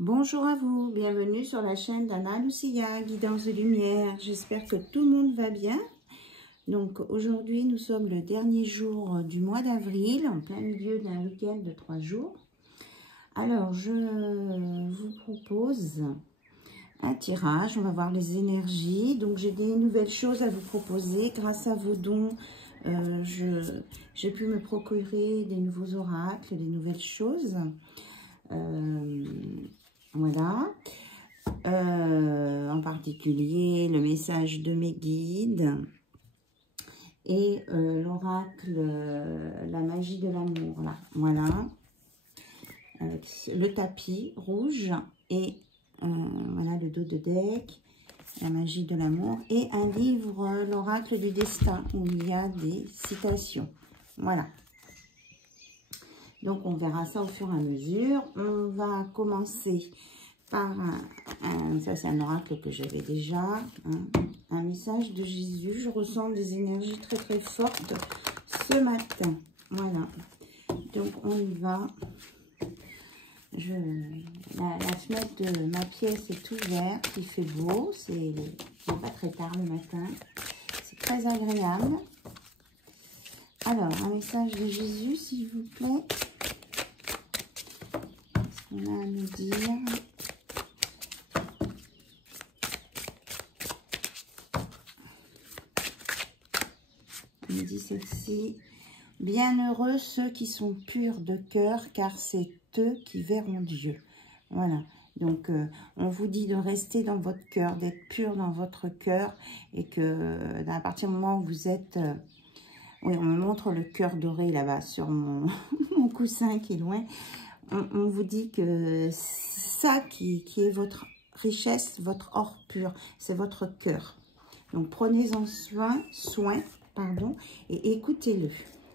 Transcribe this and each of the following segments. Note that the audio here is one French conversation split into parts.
Bonjour à vous, bienvenue sur la chaîne d'Anna Lucia, Guidance de Lumière. J'espère que tout le monde va bien. Donc aujourd'hui, nous sommes le dernier jour du mois d'avril, en plein milieu d'un week-end de 3 jours. Alors, je vous propose un tirage, on va voir les énergies. Donc j'ai des nouvelles choses à vous proposer. Grâce à vos dons, j'ai pu me procurer des nouveaux oracles, des nouvelles choses. Voilà, en particulier le message de mes guides et l'oracle, la magie de l'amour, là, voilà, avec le tapis rouge et voilà le dos de deck, la magie de l'amour et un livre, l'oracle du destin, où il y a des citations, voilà. Donc, on verra ça au fur et à mesure. On va commencer par ça c'est un oracle que j'avais déjà, hein, un message de Jésus. Je ressens des énergies très très fortes ce matin. Voilà. Donc, on y va. La fenêtre de ma pièce est ouverte, il fait beau. C'est pas très tard le matin. C'est très agréable. Alors, un message de Jésus, s'il vous plaît. On a à nous dire. On me dit celle-ci. Bienheureux ceux qui sont purs de cœur, car c'est eux qui verront Dieu. Voilà. Donc, on vous dit de rester dans votre cœur, d'être pur dans votre cœur, et que à partir du moment où vous êtes... oui, on me montre le cœur doré là-bas sur mon coussin qui est loin. On vous dit que ça qui est votre richesse, votre or pur, c'est votre cœur. Donc, prenez-en soin, pardon, et écoutez-le.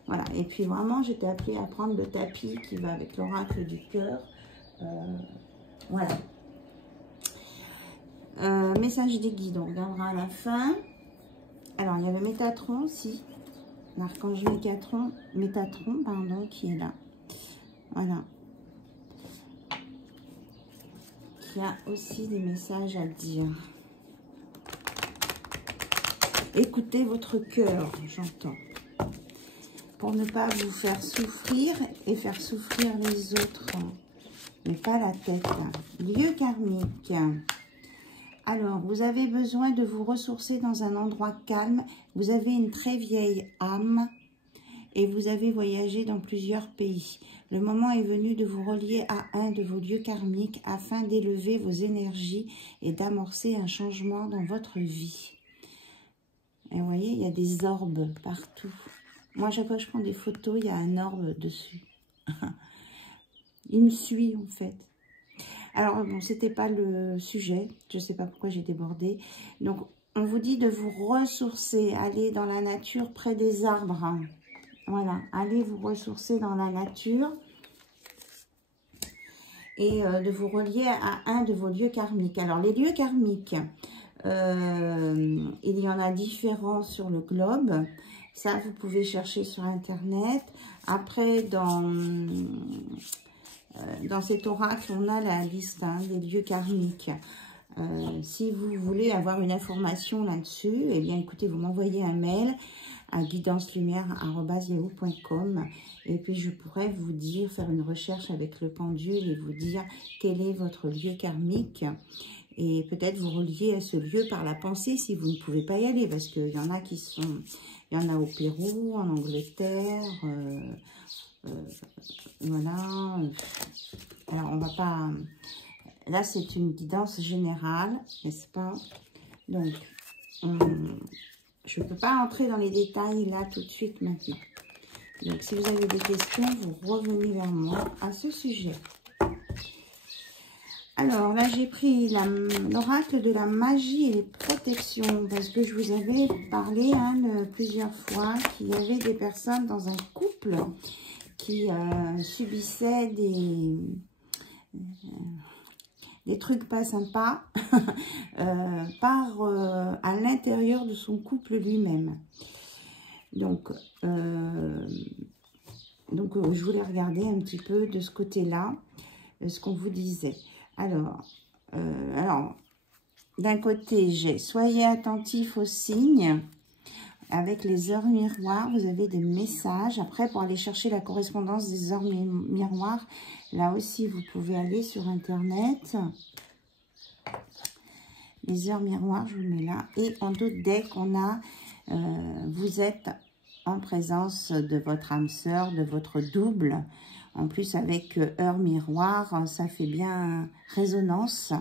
Voilà, et puis vraiment, j'étais appelée à prendre le tapis qui va avec l'oracle du cœur. Voilà. Message des guides, on regardera à la fin. Alors, il y a le Métatron aussi. L'archange Métatron, pardon, qui est là. Voilà. Il y a aussi des messages à dire. Écoutez votre cœur, j'entends. Pour ne pas vous faire souffrir et faire souffrir les autres. Mais pas la tête. Lieu karmique. Alors, vous avez besoin de vous ressourcer dans un endroit calme. Vous avez une très vieille âme et vous avez voyagé dans plusieurs pays. Le moment est venu de vous relier à un de vos lieux karmiques afin d'élever vos énergies et d'amorcer un changement dans votre vie. Et vous voyez, il y a des orbes partout. Moi, chaque fois que je prends des photos, il y a un orbe dessus. Il me suit, en fait. Alors, bon, c'était pas le sujet. Je ne sais pas pourquoi j'ai débordé. Donc, on vous dit de vous ressourcer, aller dans la nature près des arbres. Voilà, allez vous ressourcer dans la nature et de vous relier à un de vos lieux karmiques. Alors, les lieux karmiques, il y en a différents sur le globe. Ça, vous pouvez chercher sur Internet. Après, dans cet oracle, on a la liste des lieux karmiques. Si vous voulez avoir une information là-dessus, eh bien, écoutez, vous m'envoyez un mail à guidancelumière@yahoo.com et puis je pourrais vous dire, faire une recherche avec le pendule et vous dire quel est votre lieu karmique et peut-être vous relier à ce lieu par la pensée si vous ne pouvez pas y aller, parce qu'il y en a qui sont, il y en a au Pérou, en Angleterre, voilà. Alors on va pas, là c'est une guidance générale, n'est-ce pas? Donc je ne peux pas entrer dans les détails là tout de suite maintenant. Donc, si vous avez des questions, vous revenez vers moi à ce sujet. Alors, là, j'ai pris l'oracle de la magie et les protections. Parce que je vous avais parlé plusieurs fois qu'il y avait des personnes dans un couple qui subissaient des trucs pas sympas à l'intérieur de son couple lui-même. Donc, je voulais regarder un petit peu de ce côté-là, ce qu'on vous disait. Alors, d'un côté, j'ai « Soyez attentifs aux signes ». Avec les heures miroirs, vous avez des messages. Après, pour aller chercher la correspondance des heures miroirs, là aussi, vous pouvez aller sur Internet. Les heures miroirs, je vous mets là. Et en d'autres decks, on a vous êtes en présence de votre âme sœur, de votre double. En plus, avec heure miroir, ça fait bien résonance.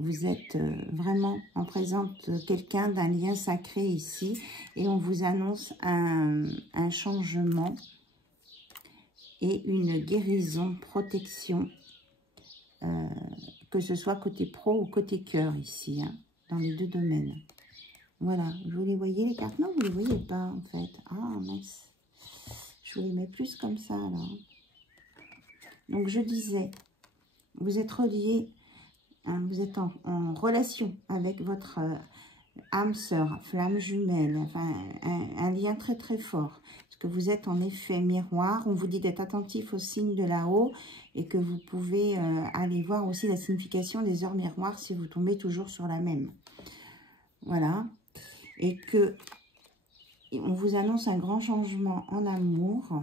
Vous êtes vraiment en présence de quelqu'un, d'un lien sacré ici. Et on vous annonce un changement et une guérison, protection. Que ce soit côté pro ou côté cœur ici, hein, dans les deux domaines. Voilà, vous les voyez les cartes? Non, vous les voyez pas en fait. Ah, mince. Je vous les mets plus comme ça alors. Donc je disais, vous êtes relié, hein, vous êtes en relation avec votre âme sœur, flamme jumelle, enfin un lien très très fort. Parce que vous êtes en effet miroir. On vous dit d'être attentif aux signes de là-haut et que vous pouvez aller voir aussi la signification des heures miroirs si vous tombez toujours sur la même. Voilà. Et que on vous annonce un grand changement en amour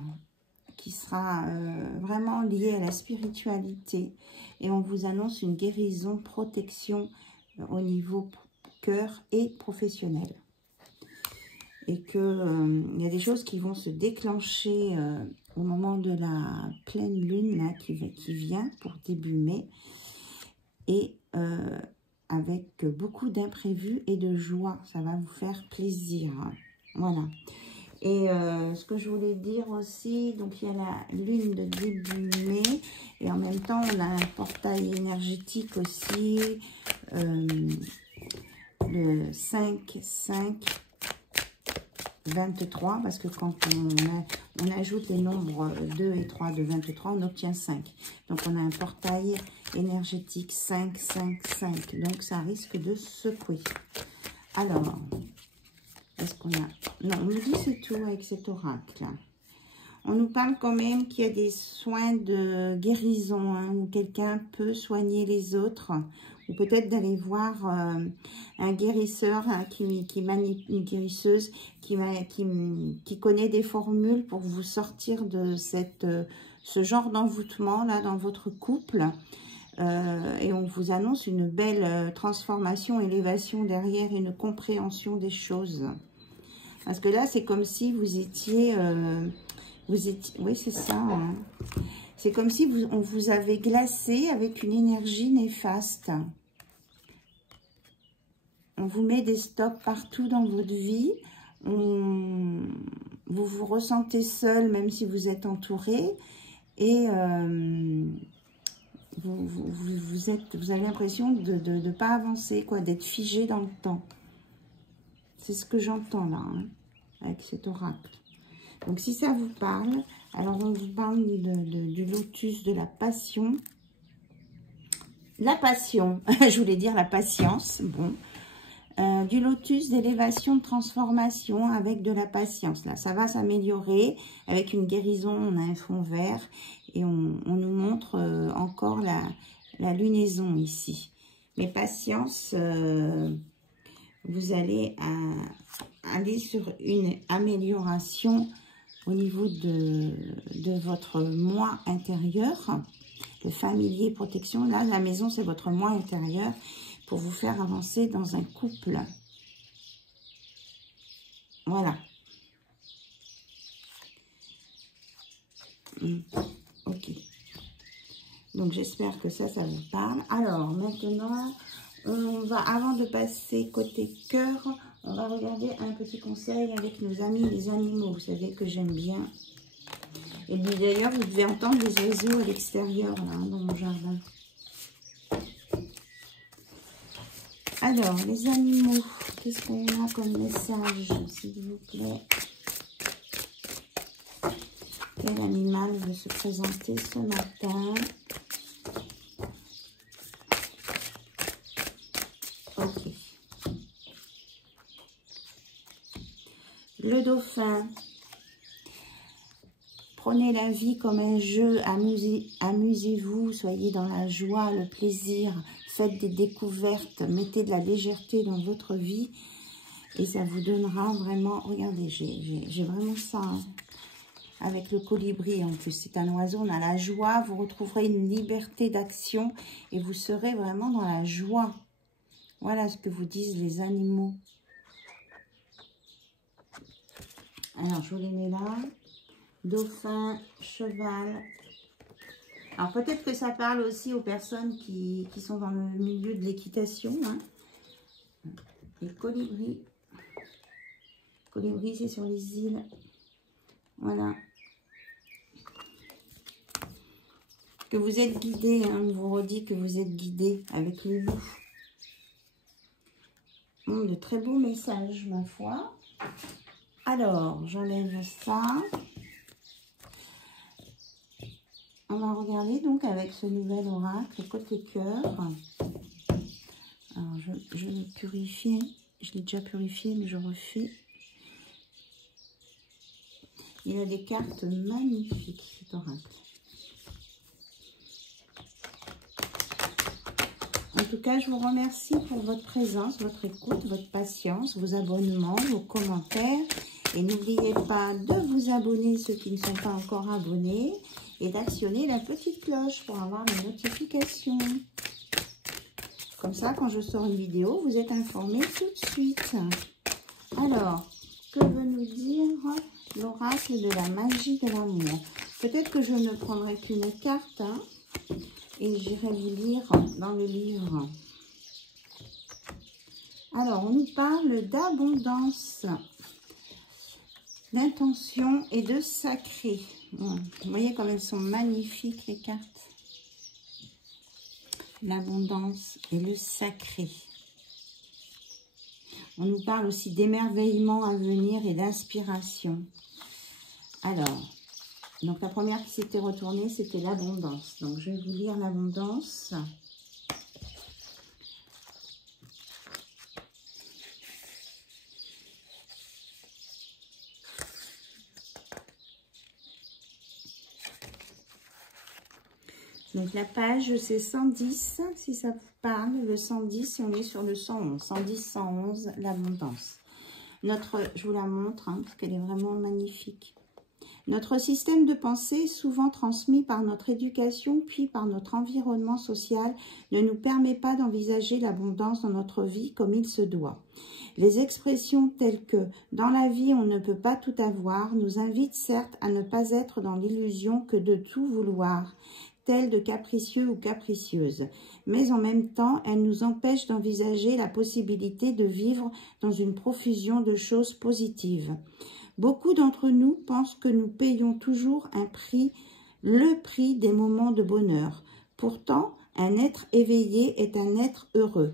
qui sera vraiment lié à la spiritualité. Et on vous annonce une guérison, protection au niveau cœur et professionnel. Et que il y a des choses qui vont se déclencher au moment de la pleine lune là, qui vient pour début mai. Et avec beaucoup d'imprévus et de joie. Ça va vous faire plaisir. Voilà. Et ce que je voulais dire aussi, donc il y a la lune de début mai. Et en même temps, on a un portail énergétique aussi. Le 5-5-23. Parce que quand on ajoute les nombres 2 et 3 de 23, on obtient 5. Donc on a un portail énergétique 5-5-5. Donc ça risque de secouer. Alors, est-ce qu'on a... Non, on nous dit c'est tout avec cet oracle. On nous parle quand même qu'il y a des soins de guérison, hein, où quelqu'un peut soigner les autres. Ou peut-être d'aller voir un guérisseur, hein, une guérisseuse qui connaît des formules pour vous sortir de ce genre d'envoûtement là dans votre couple. Et on vous annonce une belle transformation, élévation derrière, une compréhension des choses. Parce que là, c'est comme si vous étiez... oui, c'est ça. Hein. C'est comme si on vous avait glacé avec une énergie néfaste. On vous met des stops partout dans votre vie. Vous vous ressentez seul, même si vous êtes entouré. Et vous avez l'impression de ne pas avancer, quoi, d'être figé dans le temps. C'est ce que j'entends là, hein, avec cet oracle. Donc, si ça vous parle, alors on vous parle du lotus de la passion. La passion, je voulais dire la patience, bon. Du lotus d'élévation, de transformation avec de la patience. Là, ça va s'améliorer avec une guérison. On a un fond vert et on nous montre encore la lunaison ici. Mais patience, vous allez aller sur une amélioration au niveau de votre moi intérieur, le familier, protection. Là, la maison, c'est votre moi intérieur pour vous faire avancer dans un couple. Voilà. Ok. Donc, j'espère que ça vous parle. Alors, maintenant, on va, avant de passer côté cœur, on va regarder un petit conseil avec nos amis les animaux. Vous savez que j'aime bien. Et d'ailleurs, vous devez entendre les oiseaux à l'extérieur, là, dans mon jardin. Alors, les animaux, qu'est-ce qu'on a comme message, s'il vous plaît? Quel animal veut se présenter ce matin? Ok. Le dauphin. Prenez la vie comme un jeu, amusez-vous, soyez dans la joie, le plaisir, faites des découvertes, mettez de la légèreté dans votre vie et ça vous donnera vraiment, regardez, j'ai vraiment ça, hein, avec le colibri en plus, c'est un oiseau, on a la joie, vous retrouverez une liberté d'action et vous serez vraiment dans la joie. Voilà ce que vous disent les animaux. Alors, je vous les mets là. Dauphin, cheval. Alors, peut-être que ça parle aussi aux personnes qui sont dans le milieu de l'équitation. Hein. Et colibri. Colibri, c'est sur les îles. Voilà. Que vous êtes guidés. Hein. On vous redit que vous êtes guidés avec le loup. De très beaux messages, ma foi. Alors, j'enlève ça. On va regarder donc avec ce nouvel oracle côté cœur. Alors, je vais purifier. Je l'ai déjà purifié, mais je refais. Il a des cartes magnifiques, cet oracle. En tout cas, je vous remercie pour votre présence, votre écoute, votre patience, vos abonnements, vos commentaires. Et n'oubliez pas de vous abonner, ceux qui ne sont pas encore abonnés, et d'actionner la petite cloche pour avoir les notifications. Comme ça, quand je sors une vidéo, vous êtes informés tout de suite. Alors, que veut nous dire l'oracle de la magie de l'amour? Peut-être que je ne prendrai qu'une carte, hein, et j'irai vous lire dans le livre. Alors, on nous parle d'abondance, d'intention et de sacré. Vous voyez comme elles sont magnifiques, les cartes. L'abondance et le sacré. On nous parle aussi d'émerveillement à venir et d'inspiration. Alors, donc la première qui s'était retournée, c'était l'abondance. Donc, je vais vous lire l'abondance. Donc, la page, c'est 110, si ça vous parle. Le 110, on est sur le 111. 110, 111, l'abondance. Je vous la montre, hein, parce qu'elle est vraiment magnifique. Notre système de pensée, souvent transmis par notre éducation, puis par notre environnement social, ne nous permet pas d'envisager l'abondance dans notre vie comme il se doit. Les expressions telles que « dans la vie, on ne peut pas tout avoir » nous invitent certes à ne pas être dans l'illusion que de tout vouloir, telle de capricieux ou capricieuse. Mais en même temps, elle nous empêche d'envisager la possibilité de vivre dans une profusion de choses positives. Beaucoup d'entre nous pensent que nous payons toujours un prix, le prix des moments de bonheur. Pourtant, un être éveillé est un être heureux.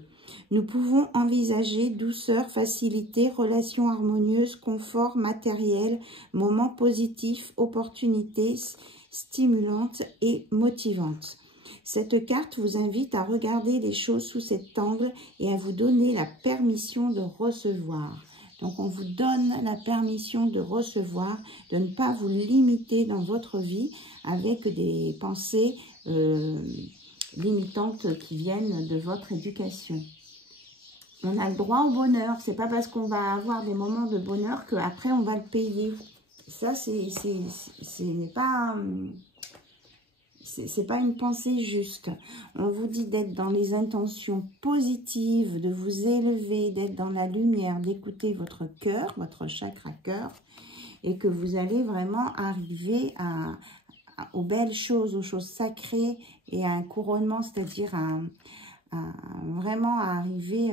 Nous pouvons envisager douceur, facilité, relations harmonieuses, confort matériel, moments positifs, opportunités stimulantes et motivantes. Cette carte vous invite à regarder les choses sous cet angle et à vous donner la permission de recevoir. Donc, on vous donne la permission de recevoir, de ne pas vous limiter dans votre vie avec des pensées limitantes qui viennent de votre éducation. On a le droit au bonheur. C'est pas parce qu'on va avoir des moments de bonheur qu'après on va le payer. Ça, c'est pas une pensée juste. On vous dit d'être dans les intentions positives, de vous élever, d'être dans la lumière, d'écouter votre cœur, votre chakra cœur, et que vous allez vraiment arriver aux belles choses, aux choses sacrées et à un couronnement, c'est-à-dire vraiment arriver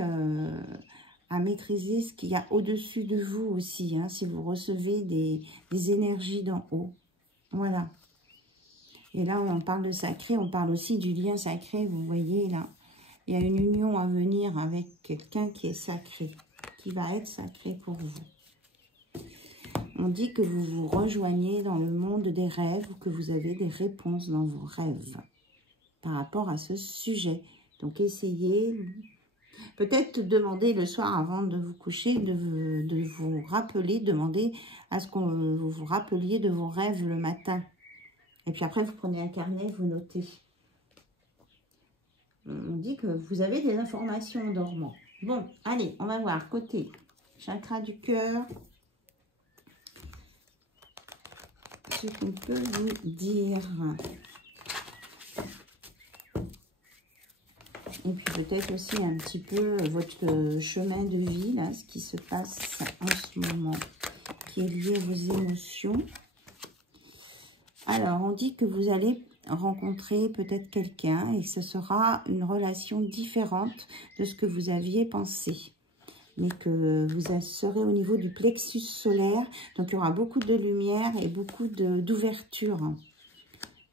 à maîtriser ce qu'il y a au-dessus de vous aussi, hein, si vous recevez des énergies d'en haut. Voilà. Et là, on parle de sacré, on parle aussi du lien sacré, vous voyez là. Il y a une union à venir avec quelqu'un qui est sacré, qui va être sacré pour vous. On dit que vous vous rejoignez dans le monde des rêves ou que vous avez des réponses dans vos rêves par rapport à ce sujet. Donc, essayez, peut-être demander le soir avant de vous coucher, de vous rappeler, demander à ce que vous vous rappeliez de vos rêves le matin. Et puis après, vous prenez un carnet, vous notez. On dit que vous avez des informations en dormant. Bon, allez, on va voir côté chakra du cœur. Ce qu'on peut vous dire. Et puis peut-être aussi un petit peu votre chemin de vie, là, ce qui se passe en ce moment, qui est lié à vos émotions. Alors, on dit que vous allez rencontrer peut-être quelqu'un et ce sera une relation différente de ce que vous aviez pensé. Mais que vous serez au niveau du plexus solaire. Donc, il y aura beaucoup de lumière et beaucoup d'ouverture.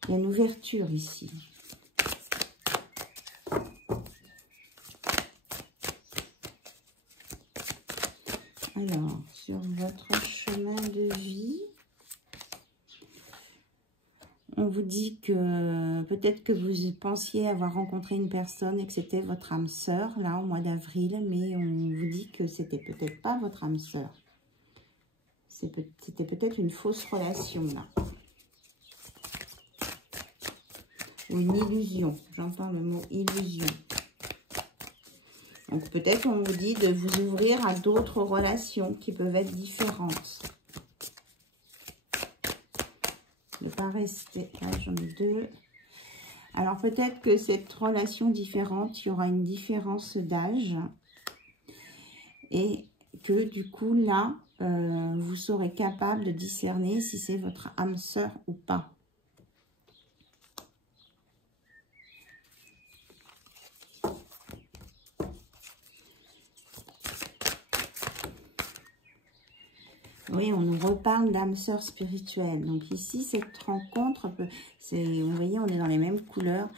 Il y a une ouverture ici. Alors, sur votre chemin de vie, on vous dit que peut-être que vous pensiez avoir rencontré une personne et que c'était votre âme sœur, là, au mois d'avril, mais on vous dit que c'était peut-être pas votre âme sœur. C'était peut-être une fausse relation, là. Ou une illusion. J'entends le mot illusion. Donc, peut-être on vous dit de vous ouvrir à d'autres relations qui peuvent être différentes. Ne pas rester... Là, j'en ai deux. Alors, peut-être que cette relation différente, il y aura une différence d'âge. Et que, du coup, là, vous serez capable de discerner si c'est votre âme sœur ou pas. Oui, on nous reparle d'âme sœur spirituelle. Donc ici, cette rencontre, vous voyez, on est dans les mêmes couleurs.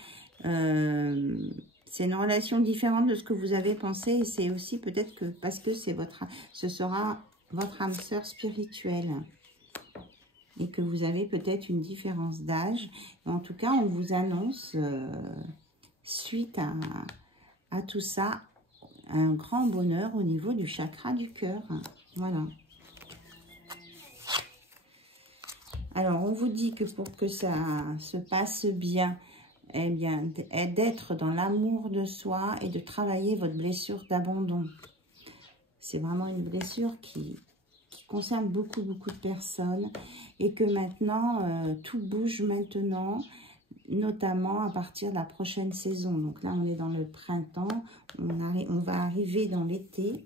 C'est une relation différente de ce que vous avez pensé. Et c'est aussi peut-être que parce que ce sera votre âme sœur spirituelle. Et que vous avez peut-être une différence d'âge. En tout cas, on vous annonce, suite à tout ça, un grand bonheur au niveau du chakra du cœur. Voilà. Alors, on vous dit que pour que ça se passe bien, eh bien, d'être dans l'amour de soi et de travailler votre blessure d'abandon. C'est vraiment une blessure qui concerne beaucoup de personnes et que maintenant, tout bouge maintenant, notamment à partir de la prochaine saison. Donc là, on est dans le printemps, on va arriver dans l'été.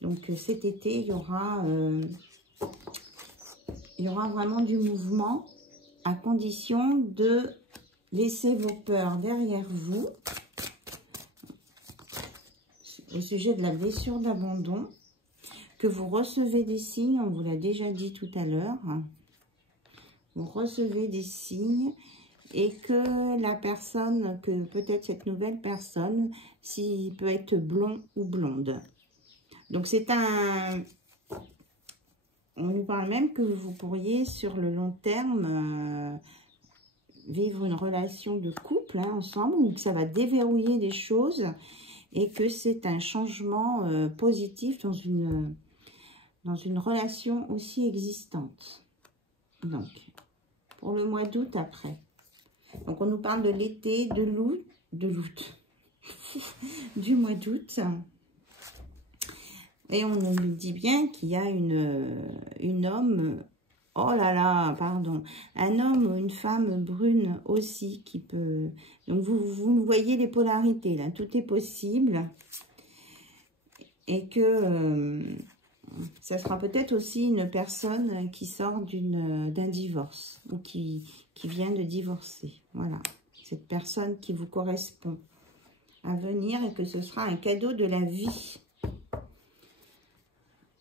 Donc cet été, il y aura vraiment du mouvement à condition de laisser vos peurs derrière vous au sujet de la blessure d'abandon, que vous recevez des signes, on vous l'a déjà dit tout à l'heure, vous recevez des signes et que la personne, que peut-être cette nouvelle personne, s'il peut être blond ou blonde. Donc c'est un... On nous parle même que vous pourriez, sur le long terme, vivre une relation de couple ensemble, ou que ça va déverrouiller des choses, et que c'est un changement positif dans une relation aussi existante. Donc, pour le mois d'août après. Donc, on nous parle de l'été, de l'août, du mois d'août. Et on nous dit bien qu'il y a une homme, oh là là, pardon, un homme ou une femme brune aussi qui peut... Donc, vous voyez les polarités, là, tout est possible. Et que ça sera peut-être aussi une personne qui sort d'un divorce ou qui vient de divorcer. Voilà, cette personne qui vous correspond à venir et que ce sera un cadeau de la vie.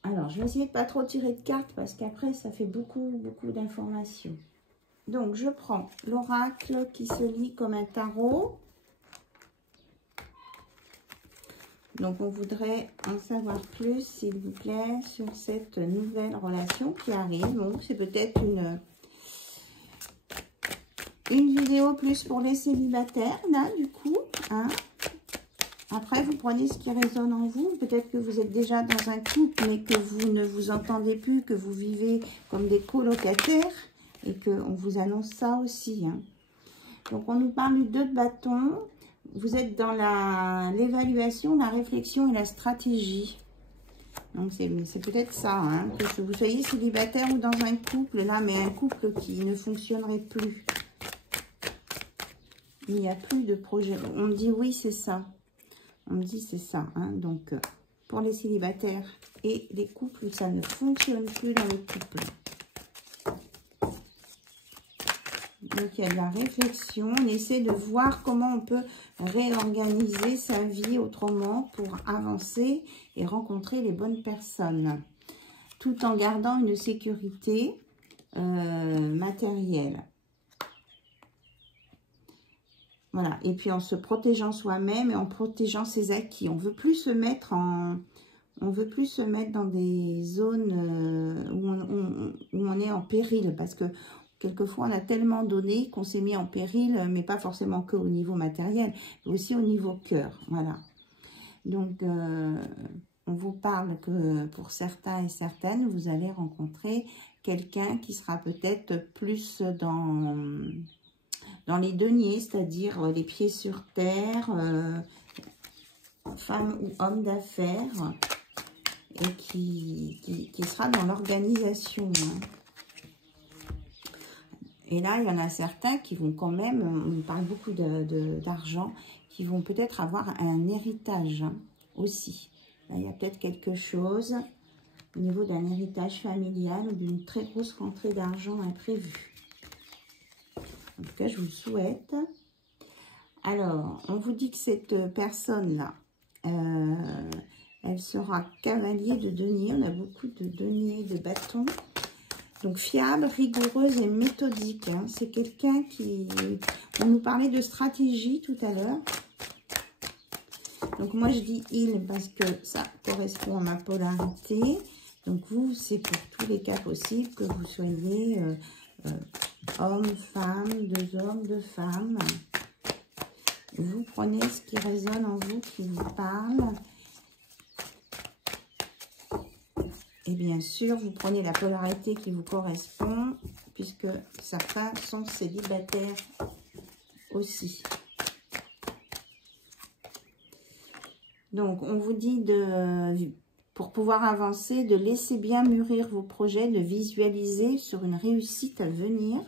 Alors, je vais essayer de ne pas trop tirer de cartes parce qu'après, ça fait beaucoup d'informations. Donc, je prends l'oracle qui se lit comme un tarot. Donc, on voudrait en savoir plus, s'il vous plaît, sur cette nouvelle relation qui arrive. Donc, c'est peut-être une vidéo plus pour les célibataires, là, du coup, hein. Après, vous prenez ce qui résonne en vous. Peut-être que vous êtes déjà dans un couple, mais que vous ne vous entendez plus, que vous vivez comme des colocataires. et qu'on vous annonce ça aussi. Hein. Donc, on nous parle du 2 de bâton. Vous êtes dans l'évaluation, la réflexion et la stratégie. Donc, c'est peut-être ça, hein, que vous soyez célibataire ou dans un couple, là, mais un couple qui ne fonctionnerait plus. Il n'y a plus de projet. On me dit oui, c'est ça. On me dit c'est ça. Hein. Donc, pour les célibataires et les couples, ça ne fonctionne plus dans le couple. Donc, il y a de la réflexion. On essaie de voir comment on peut réorganiser sa vie autrement pour avancer et rencontrer les bonnes personnes. Tout en gardant une sécurité matérielle. Voilà. Et puis, en se protégeant soi-même et en protégeant ses acquis. On ne veut plus se mettre dans des zones où on est en péril. Parce que quelquefois, on a tellement donné qu'on s'est mis en péril, mais pas forcément que au niveau matériel, mais aussi au niveau cœur. Voilà. Donc, on vous parle que pour certains et certaines, vous allez rencontrer quelqu'un qui sera peut-être plus dans les deniers, c'est-à-dire les pieds sur terre, femme ou homme d'affaires, et qui sera dans l'organisation. Hein. Et là, il y en a certains qui vont quand même, on parle beaucoup d'argent, qui vont peut-être avoir un héritage hein, aussi. Là, il y a peut-être quelque chose au niveau d'un héritage familial ou d'une très grosse rentrée d'argent imprévue. En tout cas, je vous le souhaite. Alors, on vous dit que cette personne-là, elle sera cavalier de denier. On a beaucoup de deniers, de bâtons. Donc, fiable, rigoureuse et méthodique. Hein. C'est quelqu'un qui... On nous parlait de stratégie tout à l'heure. Donc, moi, je dis il parce que ça correspond à ma polarité. Donc, vous, c'est pour tous les cas possibles que vous soyez homme, femme, 2 hommes, 2 femmes. Vous prenez ce qui résonne en vous, qui vous parle. Et bien sûr, vous prenez la polarité qui vous correspond, puisque certains sont célibataires aussi. Donc, on vous dit pour pouvoir avancer, de laisser bien mûrir vos projets, de visualiser sur une réussite à venir.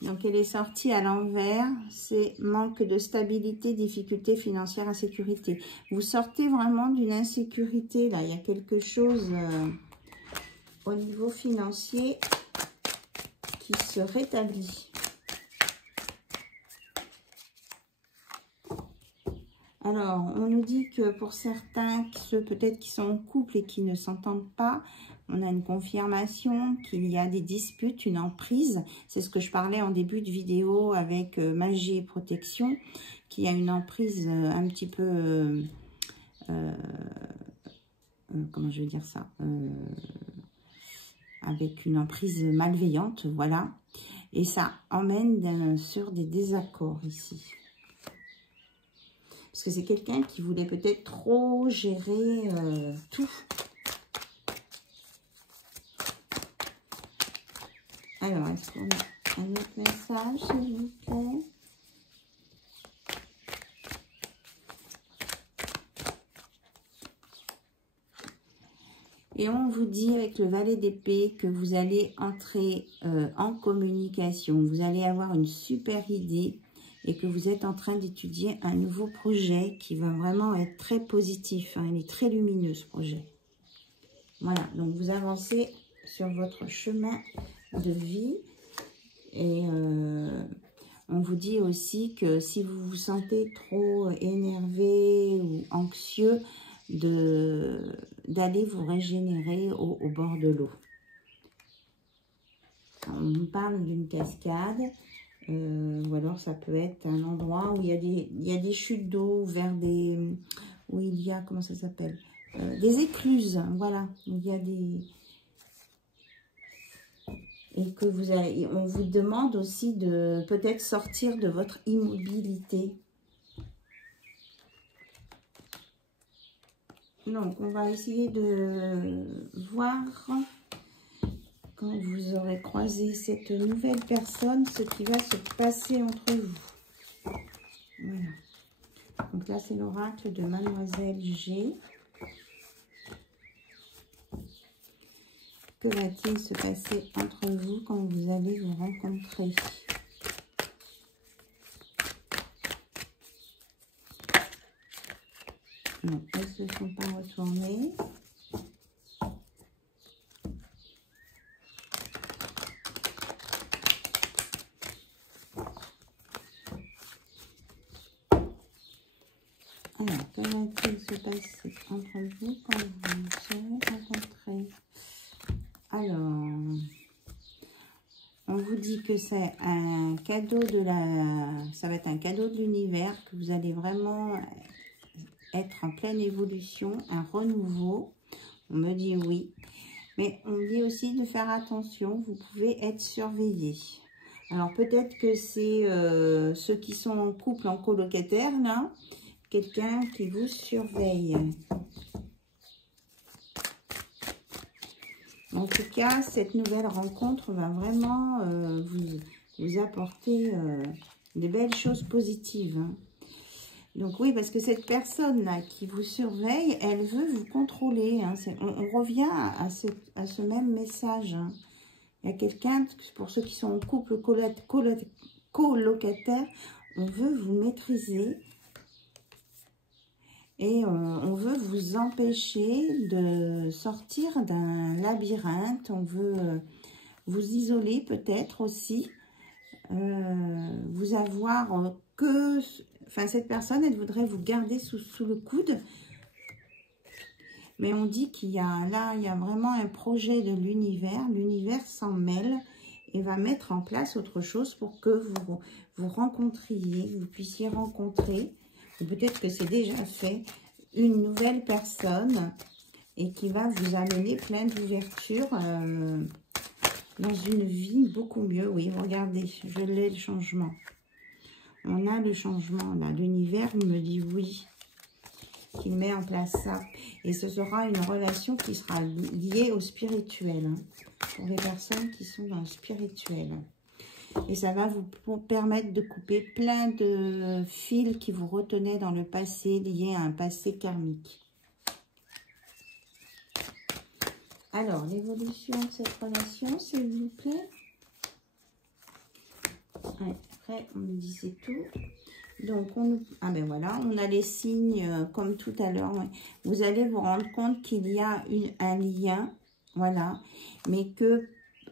Donc, elle est sortie à l'envers. C'est manque de stabilité, difficulté financière, insécurité. Vous sortez vraiment d'une insécurité, là. Il y a quelque chose au niveau financier qui se rétablit. Alors, on nous dit que pour certains, ceux peut-être qui sont en couple et qui ne s'entendent pas, on a une confirmation qu'il y a des disputes, une emprise. C'est ce que je parlais en début de vidéo avec magie et protection, qui a une emprise un petit peu... comment je vais dire ça avec une emprise malveillante, voilà. Et ça emmène sur des désaccords ici. Parce que c'est quelqu'un qui voulait peut-être trop gérer tout. Alors, est-ce qu'on a un autre message, s'il vous plaît? Et on vous dit avec le valet d'épée que vous allez entrer en communication. Vous allez avoir une super idée et que vous êtes en train d'étudier un nouveau projet qui va vraiment être très positif. Hein. Il est très lumineux, ce projet. Voilà, donc vous avancez sur votre chemin de vie. Et on vous dit aussi que si vous vous sentez trop énervé ou anxieux, d'aller vous régénérer au bord de l'eau. On nous parle d'une cascade, ou alors ça peut être un endroit où il y a des chutes d'eau vers des... où il y a, comment ça s'appelle, des écluses, voilà, où il y a des... Et que vous allez, on vous demande aussi de peut-être sortir de votre immobilité. Donc, on va essayer de voir, quand vous aurez croisé cette nouvelle personne, ce qui va se passer entre vous. Voilà. Donc là, c'est l'oracle de Mademoiselle G. Que va-t-il se passer entre vous quand vous allez vous rencontrer? Non, elles ne se sont pas retournées. Alors, que va-t-il se passer entre vous quand vous vous serez rencontrés? Alors, on vous dit que c'est un cadeau de ça va être un cadeau de l'univers, que vous allez vraiment être en pleine évolution, un renouveau. On me dit oui. Mais on dit aussi de faire attention, vous pouvez être surveillé. Alors peut-être que c'est ceux qui sont en couple, en colocataire, là, quelqu'un qui vous surveille. En tout cas, cette nouvelle rencontre va vraiment vous apporter des belles choses positives. Hein. Donc oui, parce que cette personne-là qui vous surveille, elle veut vous contrôler. Hein. On revient à ce même message. Hein. Il y a quelqu'un, pour ceux qui sont en couple colocataire, on veut vous maîtriser. Et on veut vous empêcher de sortir d'un labyrinthe. On veut vous isoler peut-être aussi. Vous avoir que... Enfin, cette personne, elle voudrait vous garder sous le coude. Mais on dit qu'il y a là, il y a vraiment un projet de l'univers. L'univers s'en mêle et va mettre en place autre chose pour que vous rencontriez, vous puissiez rencontrer. Peut-être que c'est déjà fait, une nouvelle personne et qui va vous amener plein d'ouverture dans une vie beaucoup mieux. Oui, regardez, je l'ai, le changement. On a le changement là. L'univers me dit oui, qu'il met en place ça. Et ce sera une relation qui sera liée au spirituel. Hein, pour les personnes qui sont dans le spirituel. Et ça va vous permettre de couper plein de fils qui vous retenaient dans le passé, liés à un passé karmique. Alors, l'évolution de cette relation, s'il vous plaît. Ouais, après, on me dit c'est tout. Donc, ah ben voilà, on a les signes comme tout à l'heure. Ouais. Vous allez vous rendre compte qu'il y a un lien, voilà, mais que...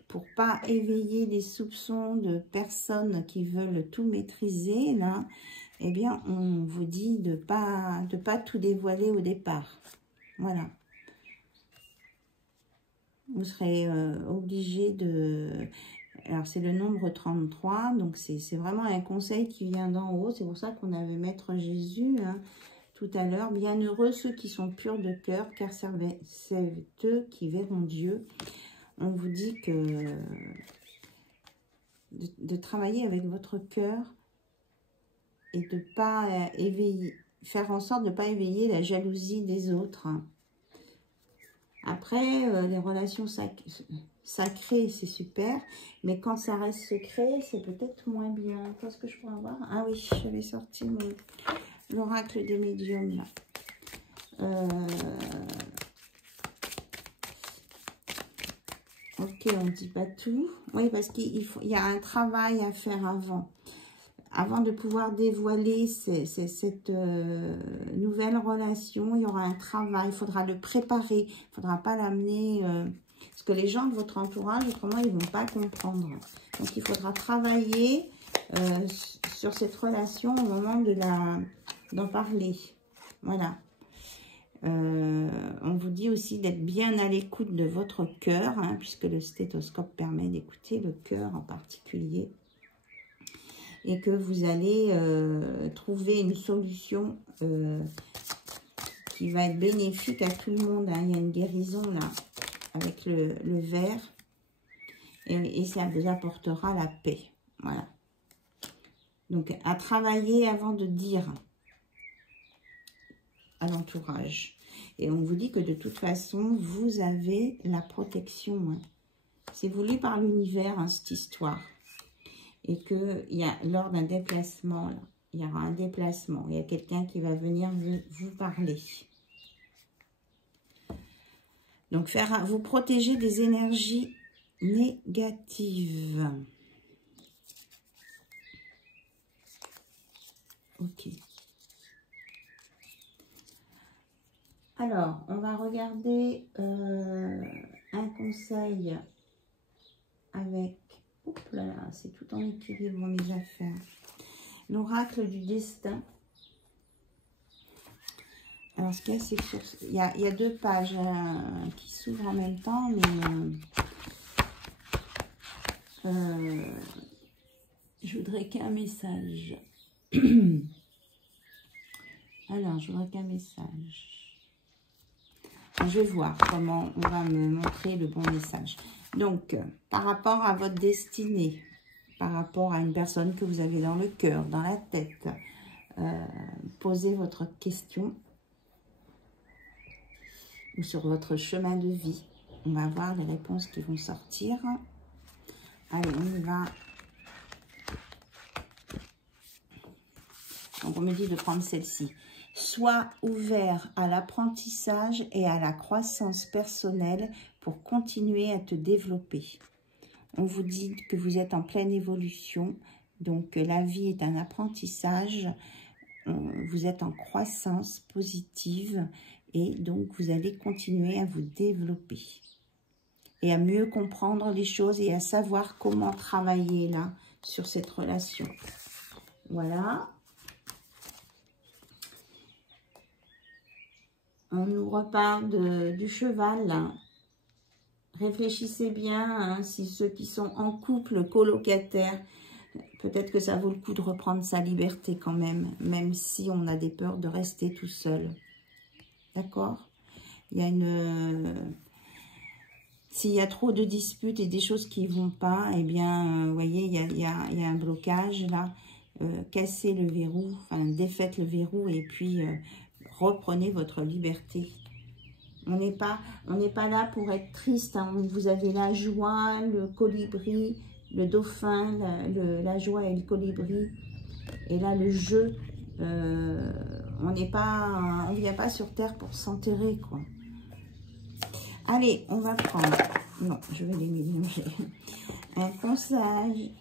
pour pas éveiller les soupçons de personnes qui veulent tout maîtriser, là, eh bien, on vous dit de pas tout dévoiler au départ. Voilà. Vous serez obligé de... Alors, c'est le nombre 33, donc c'est vraiment un conseil qui vient d'en haut. C'est pour ça qu'on avait Maître Jésus, hein, tout à l'heure. Bienheureux ceux qui sont purs de cœur, car c'est eux qui verront Dieu. On vous dit que de travailler avec votre cœur et de ne pas faire en sorte de ne pas éveiller la jalousie des autres. Après, les relations sacrées, c'est super, mais quand ça reste secret, c'est peut-être moins bien. Qu'est-ce que je pourrais avoir? Ah oui, j'avais sorti l'oracle des médiums, là. Ok, on ne dit pas tout. Oui, parce qu'il y a un travail à faire avant. Avant de pouvoir dévoiler cette nouvelle relation, il y aura un travail. Il faudra le préparer. Il ne faudra pas l'amener... parce que les gens de votre entourage, autrement, ils ne vont pas comprendre. Donc, il faudra travailler sur cette relation au moment d'en parler. Voilà. On vous dit aussi d'être bien à l'écoute de votre cœur, hein, puisque le stéthoscope permet d'écouter le cœur en particulier. Et que vous allez trouver une solution qui va être bénéfique à tout le monde. Hein. Il y a une guérison là, avec le vert. Et ça vous apportera la paix. Voilà. Donc, à travailler avant de dire à l'entourage. Et on vous dit que de toute façon, vous avez la protection. Hein. C'est voulu par l'univers, hein, cette histoire. Et que lors d'un déplacement, là, il y aura un déplacement. Il y a quelqu'un qui va venir vous parler. Donc, vous protéger des énergies négatives. Ok. Alors, on va regarder un conseil avec... Oups là là, c'est tout en équilibre mes affaires. L'oracle du destin. Alors, ce qu'il y a, c'est que il y a 2 pages qui s'ouvrent en même temps, mais je voudrais qu'un message. Alors, je voudrais qu'un message. Je vais voir comment on va me montrer le bon message. Donc, par rapport à votre destinée, par rapport à une personne que vous avez dans le cœur, dans la tête, posez votre question. Ou sur votre chemin de vie. On va voir les réponses qui vont sortir. Allez, on y va. Donc, on me dit de prendre celle-ci. Sois ouvert à l'apprentissage et à la croissance personnelle pour continuer à te développer. On vous dit que vous êtes en pleine évolution. Donc, la vie est un apprentissage. Vous êtes en croissance positive. Et donc, vous allez continuer à vous développer et à mieux comprendre les choses et à savoir comment travailler là sur cette relation. Voilà. On nous reparle du cheval. Là. Réfléchissez bien, hein, si ceux qui sont en couple, colocataires, peut-être que ça vaut le coup de reprendre sa liberté quand même si on a des peurs de rester tout seul. D'accord? Il y a s'il y a trop de disputes et des choses qui ne vont pas, eh bien, vous voyez, il y a un blocage là. Cassez le verrou, enfin, défaites le verrou et puis reprenez votre liberté. On n'est pas là pour être triste. Hein. Vous avez la joie, le colibri, le dauphin, la joie et le colibri. Et là, le jeu... on ne vient pas sur Terre pour s'enterrer, quoi. Allez, on va prendre... Non, je vais les mélanger. Un conseil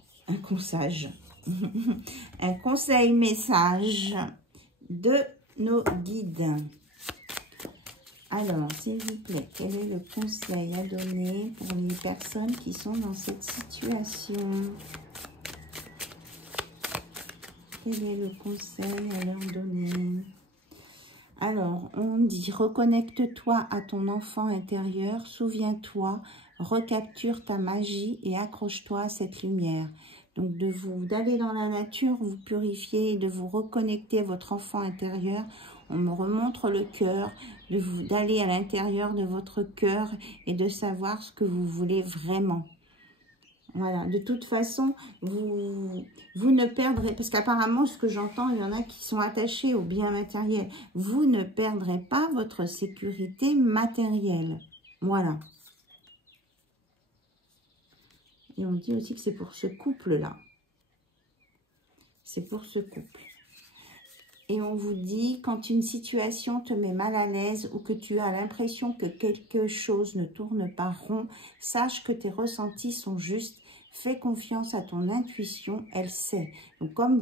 message de nos guides. Alors, s'il vous plaît, quel est le conseil à donner pour les personnes qui sont dans cette situation ? Quel est le conseil à leur donner? Alors, on dit, reconnecte-toi à ton enfant intérieur, souviens-toi, recapture ta magie et accroche-toi à cette lumière. Donc, d'aller dans la nature, vous purifier et de vous reconnecter à votre enfant intérieur. On me remontre le cœur, d'aller à l'intérieur de votre cœur et de savoir ce que vous voulez vraiment. Voilà, de toute façon, vous ne perdrez, parce qu'apparemment, ce que j'entends, il y en a qui sont attachés aux biens matériels. Vous ne perdrez pas votre sécurité matérielle. Voilà. Et on dit aussi que c'est pour ce couple-là. C'est pour ce couple. Et on vous dit, quand une situation te met mal à l'aise ou que tu as l'impression que quelque chose ne tourne pas rond, sache que tes ressentis sont justes. Fais confiance à ton intuition, elle sait. Donc, comme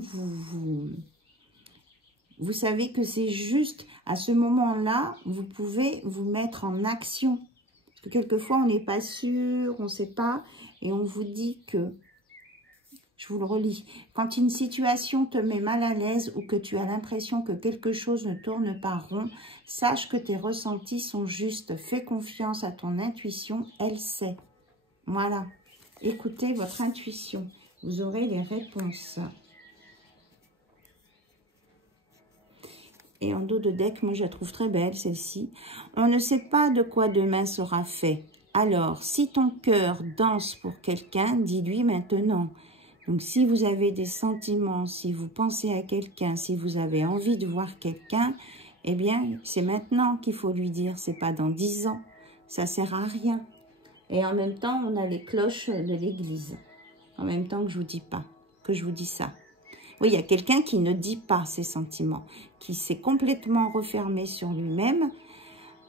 vous savez que c'est juste, à ce moment-là, vous pouvez vous mettre en action. Parce que quelquefois, on n'est pas sûr, on ne sait pas. Et on vous dit que, je vous le relis, quand une situation te met mal à l'aise ou que tu as l'impression que quelque chose ne tourne pas rond, sache que tes ressentis sont justes. Fais confiance à ton intuition, elle sait. Voilà. Écoutez votre intuition. Vous aurez les réponses. Et en dos de deck, moi je la trouve très belle celle-ci. On ne sait pas de quoi demain sera fait. Alors, si ton cœur danse pour quelqu'un, dis-lui maintenant. Donc, si vous avez des sentiments, si vous pensez à quelqu'un, si vous avez envie de voir quelqu'un, eh bien, c'est maintenant qu'il faut lui dire, c'est pas dans 10 ans. Ça sert à rien. Et en même temps, on a les cloches de l'église. En même temps que je vous dis pas, que je vous dis ça. Oui, il y a quelqu'un qui ne dit pas ses sentiments, qui s'est complètement refermé sur lui-même.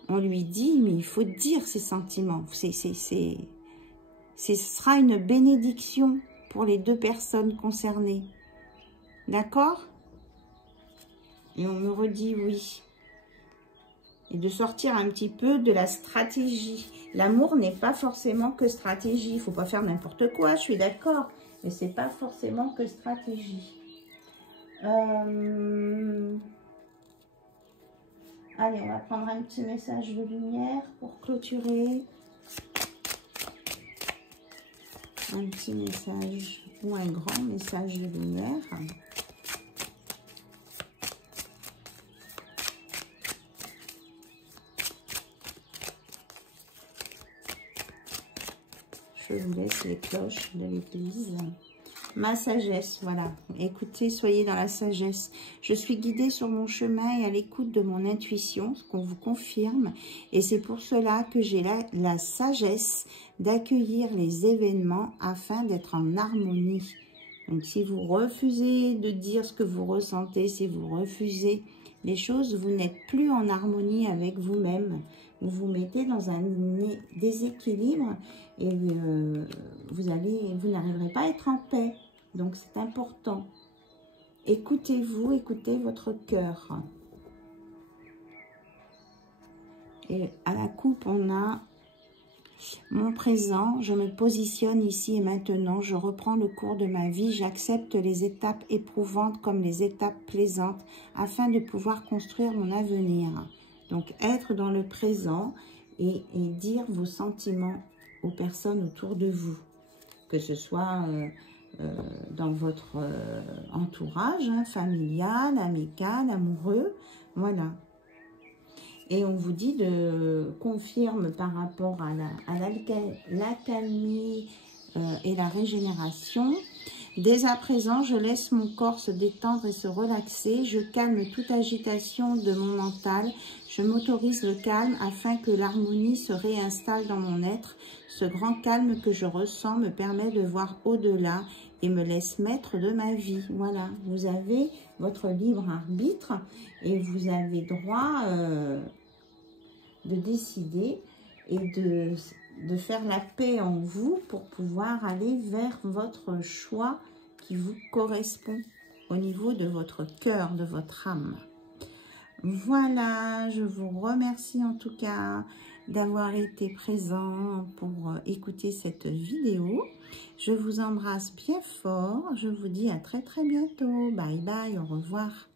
On lui dit, mais il faut dire ses sentiments. Ce sera une bénédiction pour les deux personnes concernées. D'accord? Et on me redit oui. Et de sortir un petit peu de la stratégie. L'amour n'est pas forcément que stratégie. Il ne faut pas faire n'importe quoi, je suis d'accord. Mais ce n'est pas forcément que stratégie. Allez, on va prendre un petit message de lumière pour clôturer. Un petit message ou un grand message de lumière. Je vous laisse les cloches de l'église. Ma sagesse, voilà. Écoutez, soyez dans la sagesse. Je suis guidée sur mon chemin et à l'écoute de mon intuition, ce qu'on vous confirme. Et c'est pour cela que j'ai la sagesse d'accueillir les événements afin d'être en harmonie. Donc, si vous refusez de dire ce que vous ressentez, si vous refusez les choses, vous n'êtes plus en harmonie avec vous-même. Vous vous mettez dans un déséquilibre et vous n'arriverez pas à être en paix. Donc, c'est important. Écoutez-vous, écoutez votre cœur. Et à la coupe, on a mon présent. Je me positionne ici et maintenant. Je reprends le cours de ma vie. J'accepte les étapes éprouvantes comme les étapes plaisantes afin de pouvoir construire mon avenir. Donc, être dans le présent et dire vos sentiments aux personnes autour de vous. Que ce soit dans votre entourage, hein, familial, amical, amoureux. Voilà. Et on vous dit de confirme par rapport à l'accalmie et la régénération. Dès à présent, je laisse mon corps se détendre et se relaxer. Je calme toute agitation de mon mental. Je m'autorise le calme afin que l'harmonie se réinstalle dans mon être. Ce grand calme que je ressens me permet de voir au-delà et me laisse maître de ma vie. Voilà, vous avez votre libre arbitre et vous avez droit de décider et de faire la paix en vous pour pouvoir aller vers votre choix qui vous correspond au niveau de votre cœur, de votre âme. Voilà, je vous remercie en tout cas d'avoir été présent pour écouter cette vidéo. Je vous embrasse bien fort. Je vous dis à très bientôt. Bye bye, au revoir.